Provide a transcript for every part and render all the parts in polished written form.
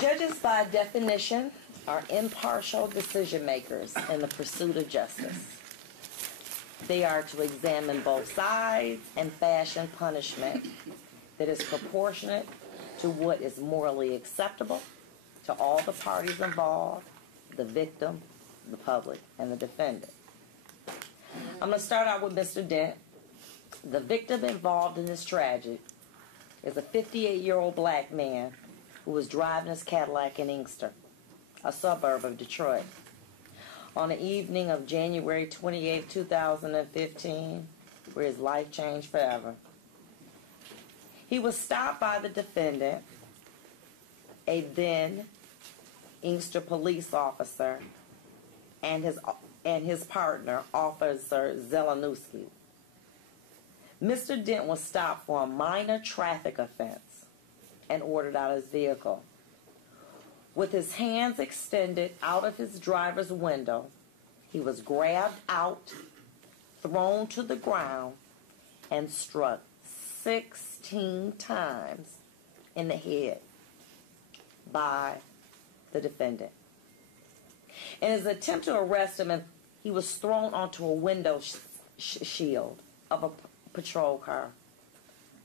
Judges, by definition, are impartial decision makers in the pursuit of justice. They are to examine both sides and fashion punishment that is proportionate to what is morally acceptable to all the parties involved, the victim, the public, and the defendant. I'm going to start out with Mr. Dent. The victim involved in this tragedy is a 58-year-old black man who was driving his Cadillac in Inkster, a suburb of Detroit. On the evening of January 28, 2015, where his life changed forever. He was stopped by the defendant, a then Inkster police officer, and his partner, Officer Zeleniewski. Mr. Dent was stopped for a minor traffic offense and ordered out of his vehicle. With his hands extended out of his driver's window, he was grabbed out, thrown to the ground, and struck 16 times in the head by the defendant. In his attempt to arrest him, he was thrown onto a window shield of a patrol car,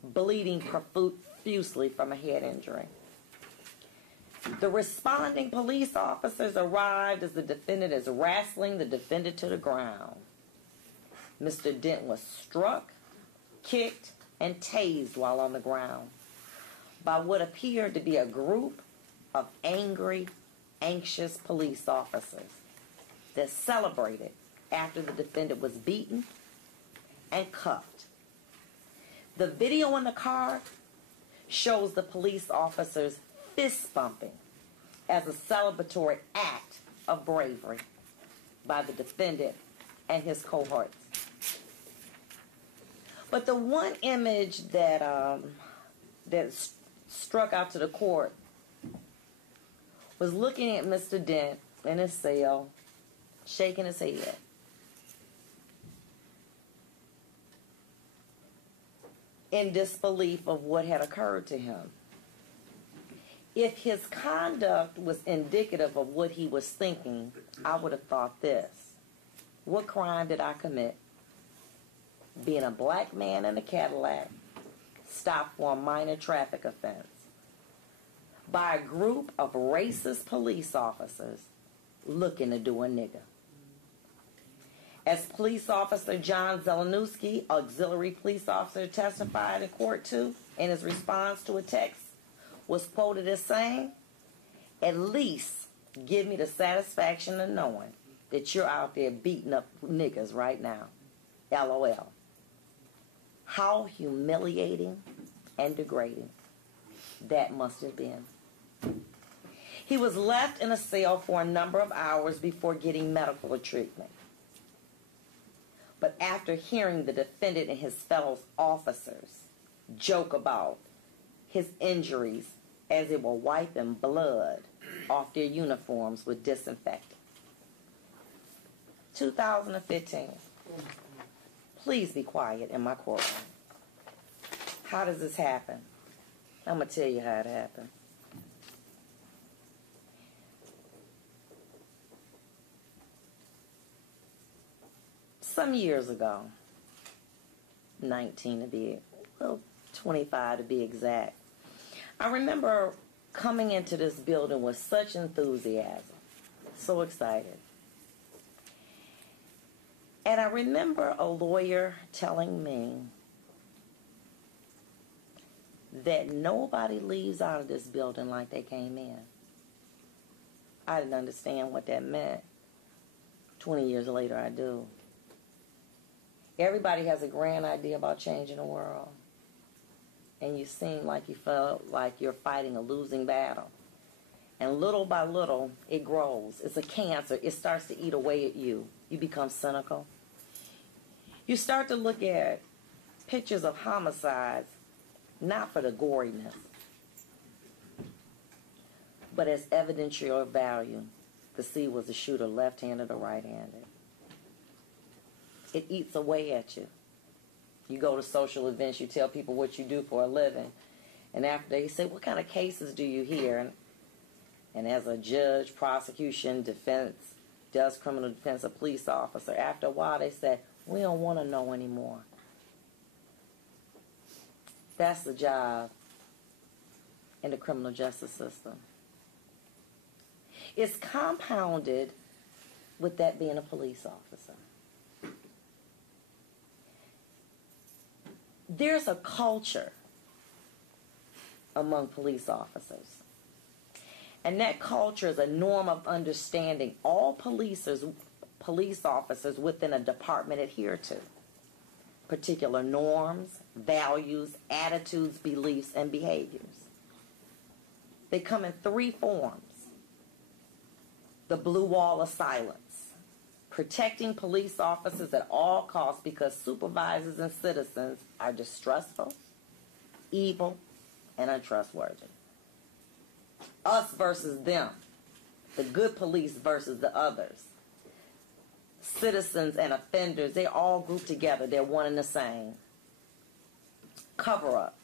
bleeding profusely from a head injury. The responding police officers arrived as the defendant is wrestling the defendant to the ground. Mr. Dent was struck, kicked, and tased while on the ground by what appeared to be a group of angry, anxious police officers that celebrated after the defendant was beaten and cuffed. The video in the car shows the police officers fist bumping as a celebratory act of bravery by the defendant and his cohorts. But the one image that struck out to the court was looking at Mr. Dent in his cell, shaking his head. In disbelief of what had occurred to him. If his conduct was indicative of what he was thinking, I would have thought this: what crime did I commit? Being a black man in a Cadillac, stopped for a minor traffic offense by a group of racist police officers looking to do a nigger. As Police Officer John Zeleniewski, auxiliary police officer, testified in court too, in his response to a text, was quoted as saying, "At least give me the satisfaction of knowing that you're out there beating up niggas right now. LOL." How humiliating and degrading that must have been. He was left in a cell for a number of hours before getting medical treatment. But after hearing the defendant and his fellow officers joke about his injuries as they were wiping blood off their uniforms with disinfectant. 2015. Please be quiet in my courtroom. How does this happen? I'm going to tell you how it happened. Some years ago, 19 to be, 25 to be exact, I remember coming into this building with such enthusiasm, so excited. And I remember a lawyer telling me that nobody leaves out of this building like they came in. I didn't understand what that meant. 20 years later, I do. Everybody has a grand idea about changing the world. And you seem like you felt like you're fighting a losing battle. And little by little, it grows. It's a cancer. It starts to eat away at you. You become cynical. You start to look at pictures of homicides, not for the goriness, but as evidentiary value to see was the shooter left-handed or right-handed. It eats away at you. You go to social events, you tell people what you do for a living, and after they say, "What kind of cases do you hear?" And as a judge, prosecution, defense, does criminal defense, a police officer, after a while they said, we don't want to know anymore. That's the job in the criminal justice system. It's compounded with that being a police officer. There's a culture among police officers. And that culture is a norm of understanding all police officers within a department adhere to. Particular norms, values, attitudes, beliefs, and behaviors. They come in three forms. The blue wall of silence. Protecting police officers at all costs because supervisors and citizens are distrustful, evil, and untrustworthy. Us versus them. The good police versus the others. Citizens and offenders, they're all grouped together. They're one and the same. Cover-up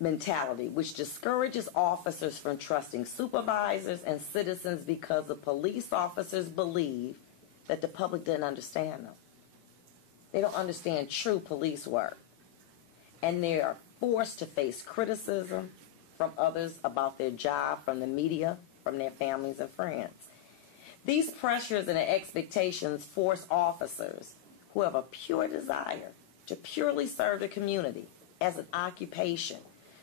mentality, which discourages officers from trusting supervisors and citizens because the police officers believe that the public didn't understand them. They don't understand true police work. And they are forced to face criticism from others about their job, from the media, from their families and friends. These pressures and expectations force officers who have a pure desire to purely serve the community as an occupation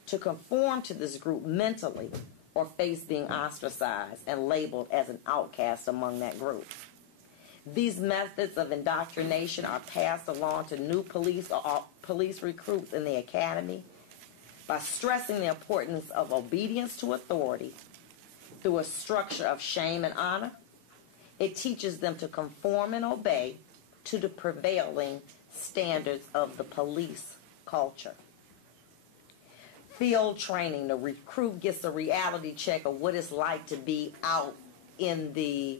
to conform to this group mentally or face being ostracized and labeled as an outcast among that group. These methods of indoctrination are passed along to new police recruits in the academy by stressing the importance of obedience to authority through a structure of shame and honor. It teaches them to conform and obey to the prevailing standards of the police culture. Field training, the recruit gets a reality check of what it's like to be out in the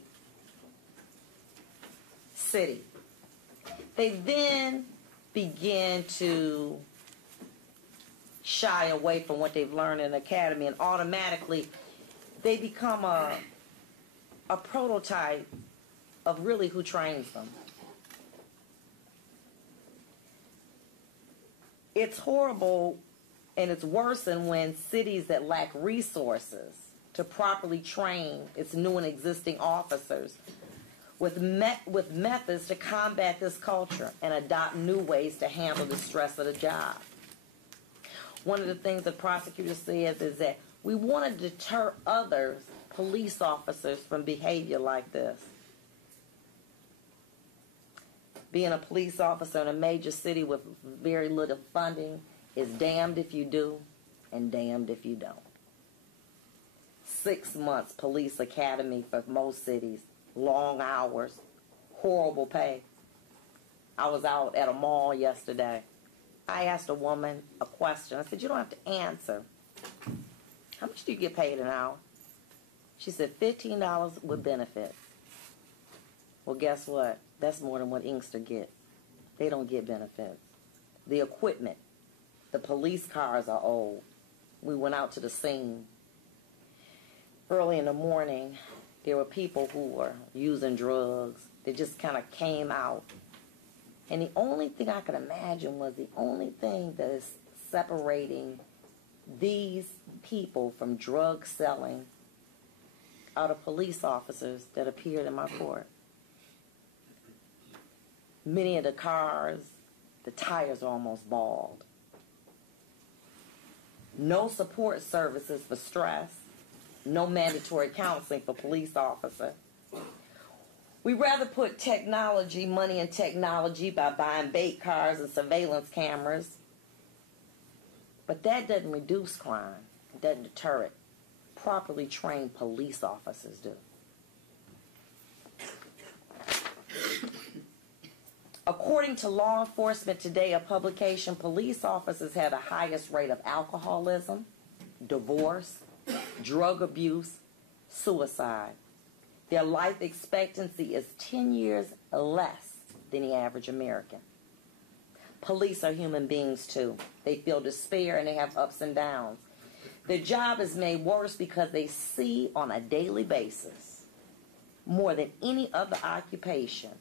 city. They then begin to shy away from what they've learned in the academy, and automatically they become a prototype of really who trains them. It's horrible, and it's worse than when cities that lack resources to properly train its new and existing officers with methods to combat this culture and adopt new ways to handle the stress of the job. One of the things the prosecutor says is that we want to deter other police officers from behavior like this. Being a police officer in a major city with very little funding is damned if you do and damned if you don't. 6 months police academy for most cities, long hours, horrible pay. I was out at a mall yesterday. I asked a woman a question. I said, you don't have to answer. How much do you get paid an hour? She said, $15 with benefits. Well, guess what? That's more than what Inkster get. They don't get benefits. The equipment, the police cars are old. We went out to the scene. Early in the morning, there were people who were using drugs. They just kind of came out. And the only thing I could imagine was the only thing that is separating these people from drug selling are the police officers that appeared in my court. Many of the cars, the tires are almost bald. No support services for stress. No mandatory counseling for police officers. We rather put money in technology by buying bait cars and surveillance cameras. But that doesn't reduce crime. It doesn't deter it. Properly trained police officers do. According to Law Enforcement Today, a publication, police officers have the highest rate of alcoholism, divorce, drug abuse, suicide. Their life expectancy is 10 years less than the average American. Police are human beings too. They feel despair and they have ups and downs. Their job is made worse because they see on a daily basis, more than any other occupation,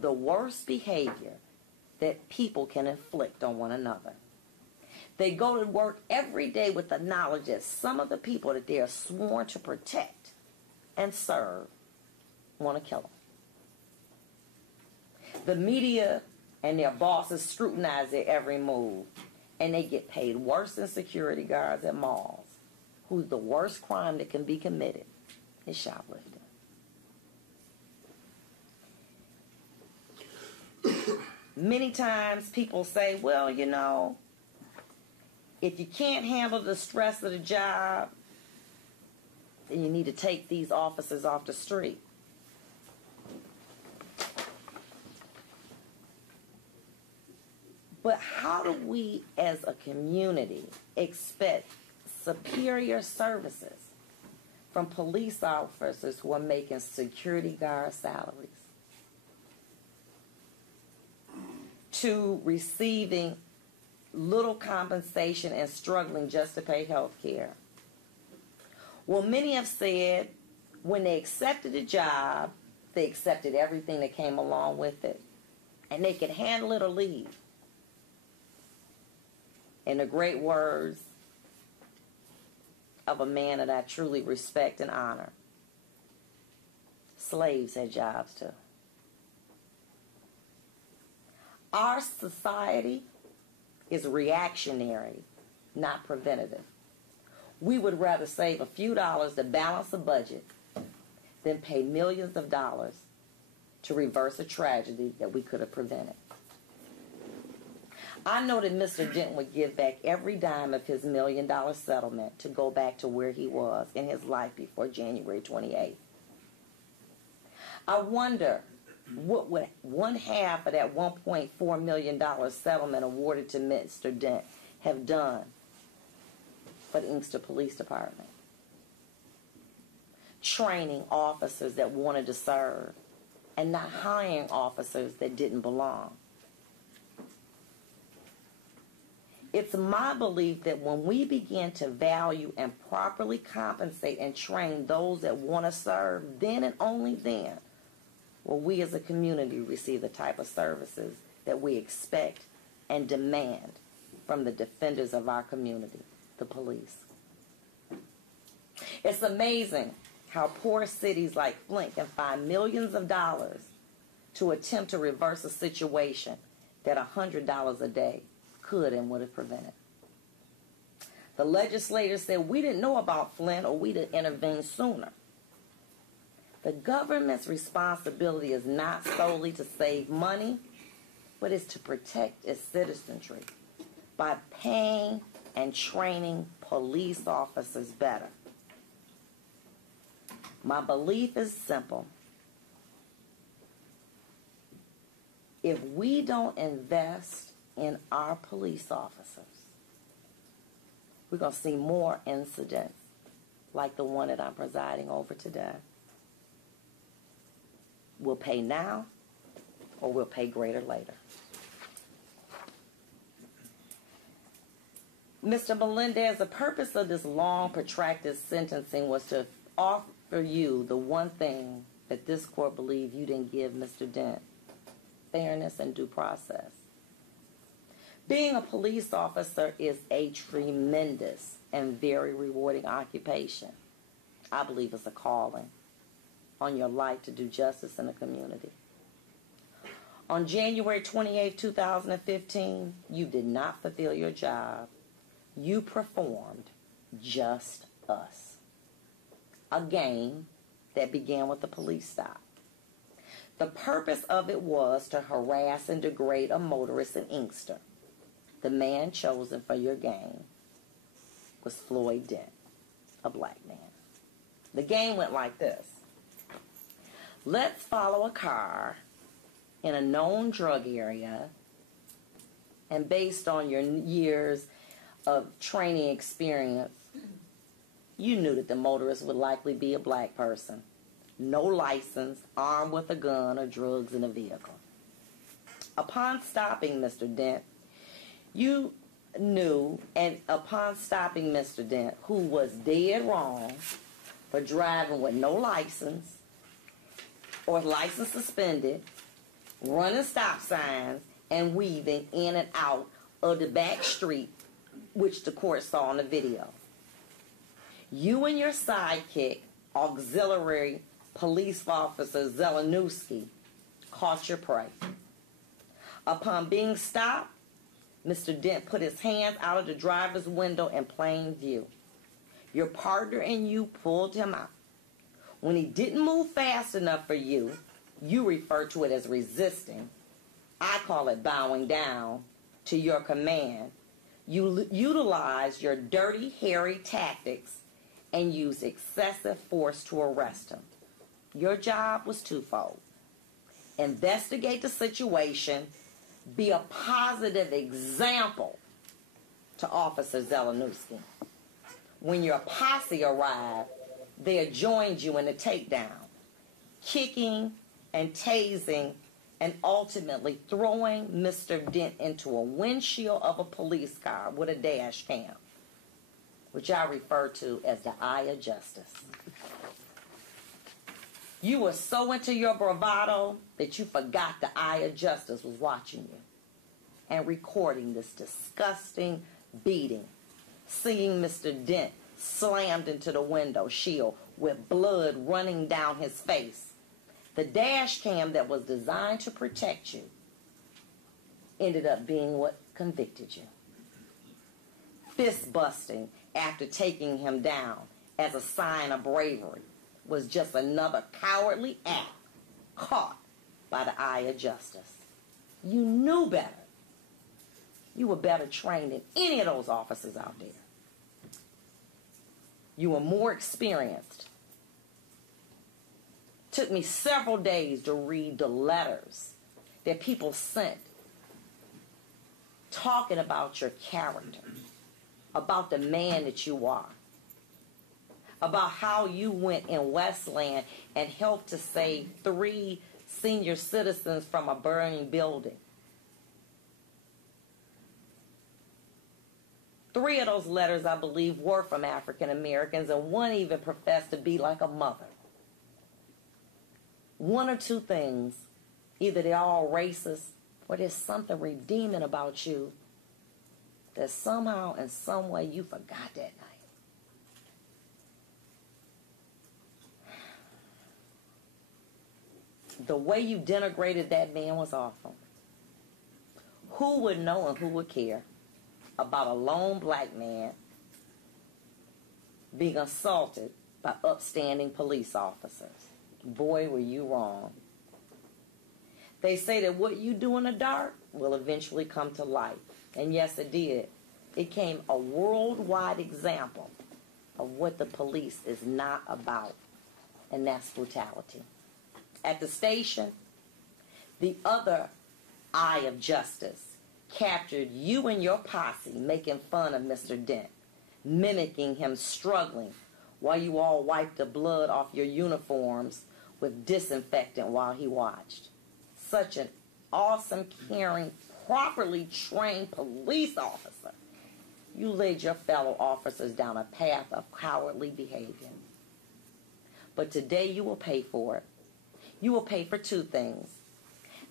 the worst behavior that people can inflict on one another. They go to work every day with the knowledge that some of the people that they are sworn to protect and serve want to kill them. The media and their bosses scrutinize their every move, and they get paid worse than security guards at malls, whose the worst crime that can be committed is shoplifting. Many times people say, well, you know, if you can't handle the stress of the job, then you need to take these officers off the street. But how do we as a community expect superior services from police officers who are making security guard salaries to receiving little compensation and struggling just to pay health care? Well, many have said when they accepted the job, they accepted everything that came along with it, and they could handle it or leave. In the great words of a man that I truly respect and honor, slaves had jobs too. Our society is reactionary, not preventative. We would rather save a few dollars to balance a budget than pay millions of dollars to reverse a tragedy that we could have prevented. I know that Mr. Dent would give back every dime of his $1 million settlement to go back to where he was in his life before January 28th. I wonder what would one half of that $1.4 million settlement awarded to Mr. Dent have done for the Inkster Police Department? Training officers that wanted to serve and not hiring officers that didn't belong. It's my belief that when we begin to value and properly compensate and train those that want to serve, then and only then will we as a community receive the type of services that we expect and demand from the defenders of our community, the police. It's amazing how poor cities like Flint can find millions of dollars to attempt to reverse a situation that $100 a day could and would have prevented. The legislators said we didn't know about Flint or we'd have intervened sooner. The government's responsibility is not solely to save money, but is to protect its citizenry by paying and training police officers better. My belief is simple. If we don't invest in our police officers, we're going to see more incidents like the one that I'm presiding over today. We'll pay now or we'll pay greater later. Mr. Melendez, the purpose of this long, protracted sentencing was to offer you the one thing that this court believed you didn't give Mr. Dent: fairness and due process. Being a police officer is a tremendous and very rewarding occupation. I believe it's a calling on your life to do justice in the community. On January 28, 2015, you did not fulfill your job. You performed Just Us, a game that began with a police stop. The purpose of it was to harass and degrade a motorist in Inkster. The man chosen for your game was Floyd Dent, a black man. The game went like this. Let's follow a car in a known drug area, and based on your years of training experience, you knew that the motorist would likely be a black person. No license, armed with a gun or drugs in a vehicle. Upon stopping Mr. Dent, you knew, and upon stopping Mr. Dent, who was dead wrong for driving with no license or license suspended, running stop signs, and weaving in and out of the back street, which the court saw in the video. You and your sidekick, auxiliary police officer Zelenowski, caught your prey. Upon being stopped, Mr. Dent put his hands out of the driver's window in plain view. Your partner and you pulled him out. When he didn't move fast enough for you, you refer to it as resisting. I call it bowing down to your command. You utilize your dirty, hairy tactics and use excessive force to arrest him. Your job was twofold. Investigate the situation, be a positive example to Officer Zelenowski. When your posse arrived, they joined you in the takedown, kicking and tasing and ultimately throwing Mr. Dent into a windshield of a police car with a dash cam, which I refer to as the eye of justice. You were so into your bravado that you forgot the eye of justice was watching you and recording this disgusting beating, seeing Mr. Dent slammed into the window shield with blood running down his face. The dash cam that was designed to protect you ended up being what convicted you. Fist busting after taking him down as a sign of bravery was just another cowardly act caught by the eye of justice. You knew better. You were better trained than any of those officers out there. You were more experienced. Took me several days to read the letters that people sent talking about your character, about the man that you are, about how you went in Westland and helped to save 3 senior citizens from a burning building. 3 of those letters, I believe, were from African Americans, and 1 even professed to be like a mother. 1 or 2 things, either they're all racist or there's something redeeming about you that somehow in some way you forgot that night. The way you denigrated that man was awful. Who would know and who would care about a lone black man being assaulted by upstanding police officers? Boy, were you wrong. They say that what you do in the dark will eventually come to light. And yes, it did. It became a worldwide example of what the police is not about, and that's brutality. At the station, the other eye of justice captured you and your posse making fun of Mr. Dent, mimicking him struggling while you all wiped the blood off your uniforms with disinfectant while he watched. Such an awesome, caring, properly trained police officer. You led your fellow officers down a path of cowardly behavior. But today you will pay for it. You will pay for 2 things.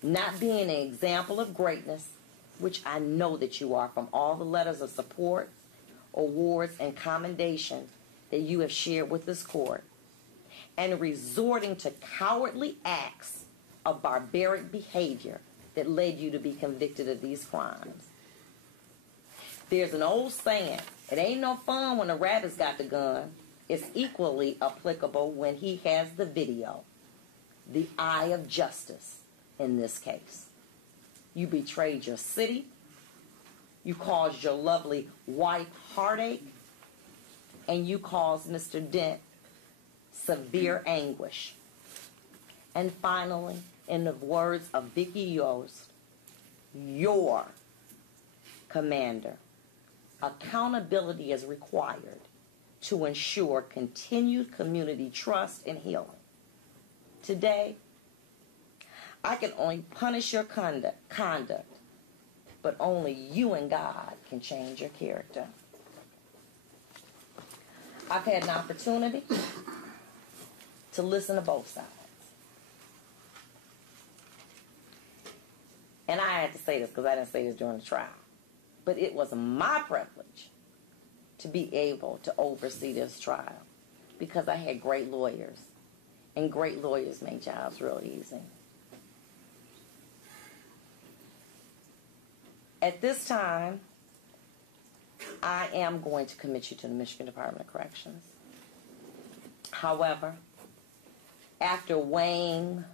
Not being an example of greatness, which I know that you are from all the letters of support, awards, and commendation that you have shared with this court, and resorting to cowardly acts of barbaric behavior that led you to be convicted of these crimes. There's an old saying, it ain't no fun when the rabbit's got the gun. It's equally applicable when he has the video. The eye of justice in this case. You betrayed your city. You caused your lovely wife heartache. And you caused Mr. Dent severe anguish. And finally, in the words of Vicki Yost, your commander, accountability is required to ensure continued community trust and healing. Today, I can only punish your conduct but only you and God can change your character. I've had an opportunity to listen to both sides. And I had to say this because I didn't say this during the trial. But it was my privilege to be able to oversee this trial because I had great lawyers. And great lawyers make jobs real easy. At this time, I am going to commit you to the Michigan Department of Corrections. However, after weighing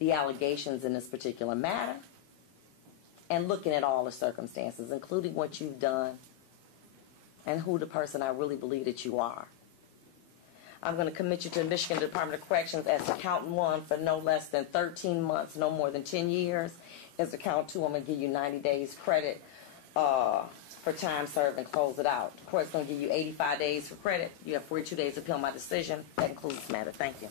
the allegations in this particular matter and looking at all the circumstances, including what you've done and who the person I really believe that you are, I'm going to commit you to the Michigan Department of Corrections as to count 1 for no less than 13 months, no more than 10 years. As to count 2, I'm going to give you 90 days credit for time served and close it out. The court's going to give you 85 days for credit. You have 42 days to appeal my decision. That concludes this matter. Thank you.